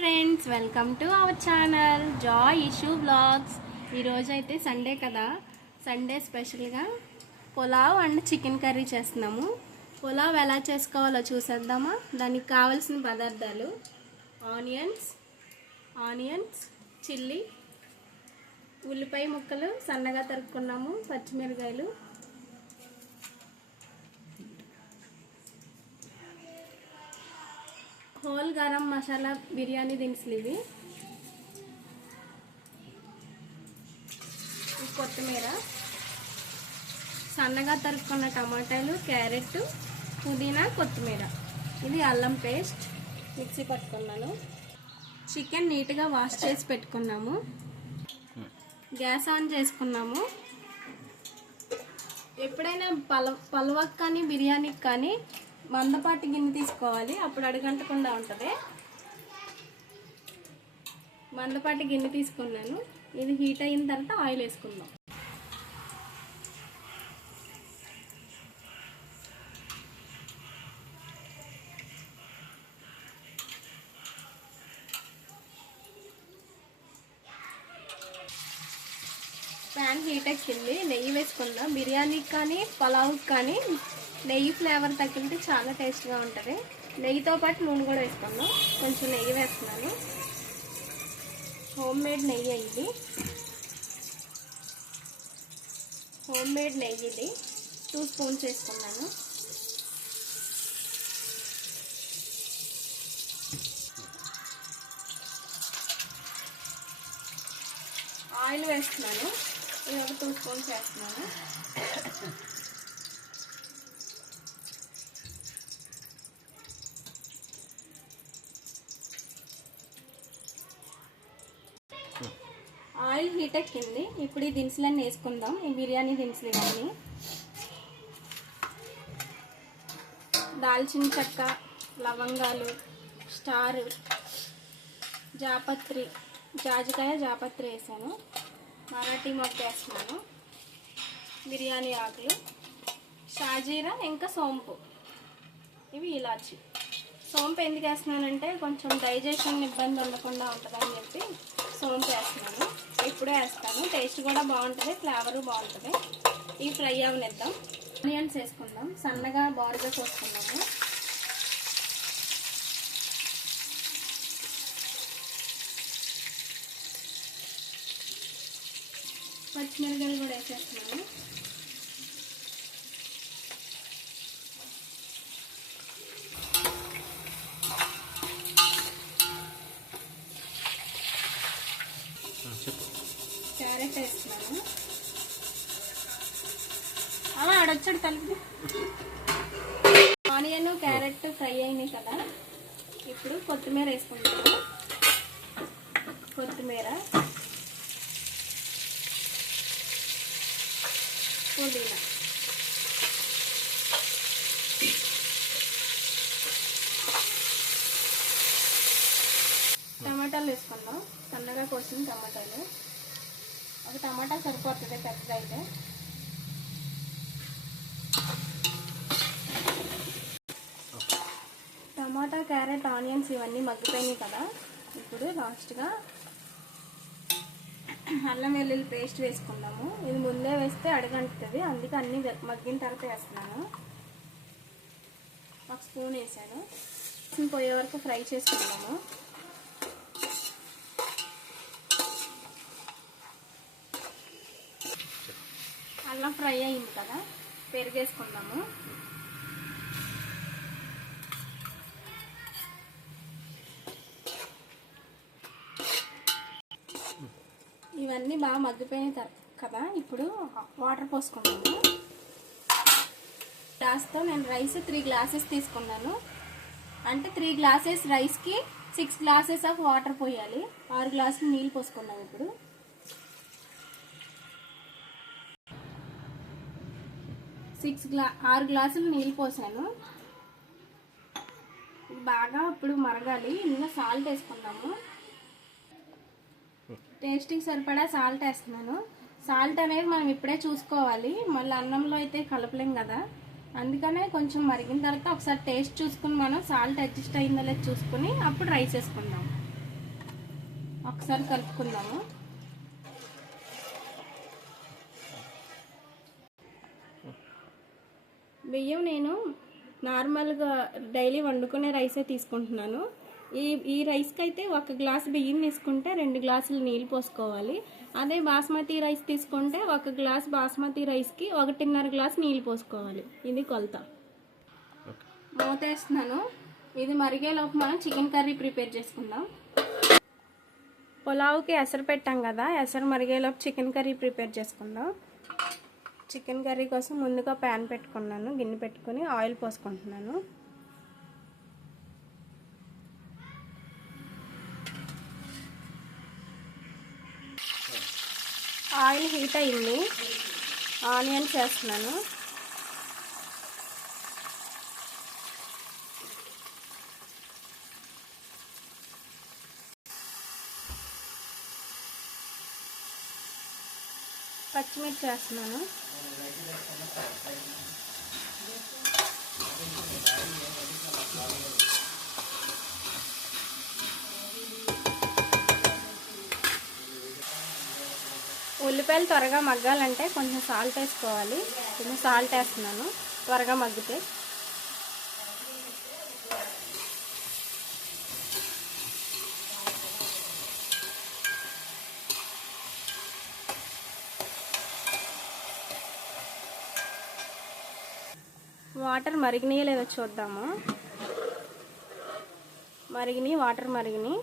Friends, welcome to our channel Joy Issue Blogs. ఈరోజు అయితే Sunday కదా, సండే స్పెషల్గా పులావ్ అండ్ చికెన్ కర్రీ చేస్తున్నాము. పులావ్ ఎలా చేసుకోవాలో చూసేద్దామా. దానికి కావాల్సిన పదార్థాలు: ఆనియన్స్, చిల్లీ, ఉల్లిపాయ ముక్కలు సన్నగా తరుక్కున్నాము, పచ్చిమిరకాయలు, హోల్ గరం మసాలా బిర్యానీ దినుసులు, ఇవి కొత్తిమీర, సన్నగా తరుక్కున్న టమాటాలు, క్యారెట్, పుదీనా, కొత్తిమీర, ఇది అల్లం పేస్ట్ మిక్సీ పట్టుకున్నాను. చికెన్ నీట్గా వాష్ చేసి పెట్టుకున్నాము. గ్యాస్ ఆన్ చేసుకున్నాము. ఎప్పుడైనా పలవకు కానీ బిర్యానీకి కానీ మందపాటి గిన్నె తీసుకోవాలి, అప్పుడు అడుగంటకుండా ఉంటుంది. మందపాటి గిన్నె తీసుకున్నాను. ఇది హీట్ అయిన తర్వాత ఆయిల్ వేసుకుందాం. ప్యాన్ హీట్ ఎక్కింది, నెయ్యి వేసుకుందాం. బిర్యానీకి కానీ పులావ్కి కానీ నెయ్యి ఫ్లేవర్ తగ్గితే చాలా టేస్ట్గా ఉంటుంది. నెయ్యితో పాటు నూనె కూడా వేసుకుందాం. కొంచెం నెయ్యి వేస్తున్నాను. హోమ్ మేడ్ నెయ్యి ఇది, హోమ్ మేడ్ నెయ్యి ఇది 2 స్పూన్స్ వేసుకున్నాను. ఆయిల్ వేస్తున్నాను. ఇది ఒక 2 స్పూన్స్ వేస్తున్నాను. ఆయిల్ హీట్ ఎక్కింది. ఇప్పుడు ఈ దినుసులన్నీ వేసుకుందాం. ఈ బిర్యానీ దినుసులు ఇవన్నీ: దాల్చిన చెక్క, లవంగాలు, స్టార్, జాపత్రి, జాపత్రి వేసాను. మరాఠీ మొగ్గ వేస్తున్నాను. బిర్యానీ ఆకులు, షాజీరా, ఇంకా సోంపు, ఇవి ఇలాచి. సోంపు ఎందుకు వేస్తున్నానంటే కొంచెం డైజెషన్ ఇబ్బంది ఉండకుండా ఉంటుందని చెప్పి సోంపు వేస్తున్నాను. ఇప్పుడే వేస్తాను. టేస్ట్ కూడా బాగుంటుంది, ఫ్లేవర్ బాగుంటుంది. ఇవి ఫ్రై అవనిద్దాం. ఆనియన్స్ వేసుకుందాం. సన్నగా బారుగా కోసుకుందాము. పచ్చిమిరకాయలు కూడా వేసేస్తున్నాను. క్యారెట్ వేస్తున్నాను. ఆడొచ్చాడు కలిపి. ఆనియన్ క్యారెట్ ఫ్రై అయినాయి కదా, ఇప్పుడు కొత్తిమీర వేసుకుంటాను. కొత్తిమీర, పుదీనా, టమాటాలు వేసుకుందాం. సన్నగా కోసిన టమాటాలు, ఒక టమాటా సరిపోతుంది పెద్దదైతే. టమాటా, క్యారెట్, ఆనియన్స్ ఇవన్నీ మగ్గిపోయినాయి కదా, ఇప్పుడు లాస్ట్గా అల్లం వెల్లుల్లి పేస్ట్ వేసుకుందాము. ఇది ముందే వేస్తే అడుగంటుతుంది, అందుకే అన్నీ మగ్గిన తర్వాత వేస్తున్నాను. 1 స్పూన్ వేసాను. పోయే వరకు ఫ్రై చేసుకుందాము. అల్లం ఫ్రై అయింది కదా, పెరిగేసుకుందాము. ఇవన్నీ బాగా మగ్గిపోయిన కదా, ఇప్పుడు వాటర్ పోసుకుందాము. గ్లాస్తో నేను రైస్ 3 గ్లాసెస్ తీసుకున్నాను. అంటే 3 గ్లాసెస్ రైస్కి 6 గ్లాసెస్ ఆఫ్ వాటర్ పోయాలి. 6 గ్లాసులు నీళ్ళు పోసుకున్నాం. ఇప్పుడు 6 గ్లాసులు నీళ్ళు పోసాను. బాగా ఇప్పుడు మరగాలి. ఇందులో సాల్ట్ వేసుకున్నాము. టేస్ట్కి సరిపడా సాల్ట్ వేస్తున్నాను. సాల్ట్ అనేది మనం ఇప్పుడే చూసుకోవాలి, మళ్ళీ అన్నంలో అయితే కలపలేం కదా. అందుకనే కొంచెం మరిగిన తర్వాత ఒకసారి టేస్ట్ చూసుకుని మనం సాల్ట్ అడ్జస్ట్ అయిందో లేదో చూసుకుని అప్పుడు రైస్ వేసుకుందాం. ఒకసారి కలుపుకుందాము. బియ్యం నేను నార్మల్గా డైలీ వండుకునే రైసే తీసుకుంటున్నాను. ఈ రైస్కి అయితే 1 గ్లాస్ బియ్యం తీసుకుంటే 2 గ్లాసులు నీళ్ళు పోసుకోవాలి. అదే బాస్మతి రైస్ తీసుకుంటే 1 గ్లాస్ బాస్మతి రైస్కి 1.5 గ్లాస్ నీళ్ళు పోసుకోవాలి. ఇది కొలత. మూతేస్తున్నాను. ఇది మరిగేలోపు మనం చికెన్ కర్రీ ప్రిపేర్ చేసుకుందాం. పులావుకి ఎసరు పెట్టాం కదా, ఎసరు మరిగేలోపు చికెన్ కర్రీ ప్రిపేర్ చేసుకుందాం. చికెన్ కర్రీ కోసం ముందుగా ప్యాన్ పెట్టుకున్నాను. గిన్నె పెట్టుకుని ఆయిల్ పోసుకుంటున్నాను. ఆయిల్ హీట్ అయింది. ఆనియన్స్ వేస్తున్నాను. పచ్చిమిర్చి వేస్తున్నాను. ఉల్లిపాయలు త్వరగా మగ్గాలంటే కొంచెం సాల్ట్ వేసుకోవాలి. కొంచెం సాల్ట్ వేస్తున్నాను త్వరగా మగ్గితే. వాటర్ మరిగినాయో లేదో చూద్దాము. వాటర్ మరిగినాయి.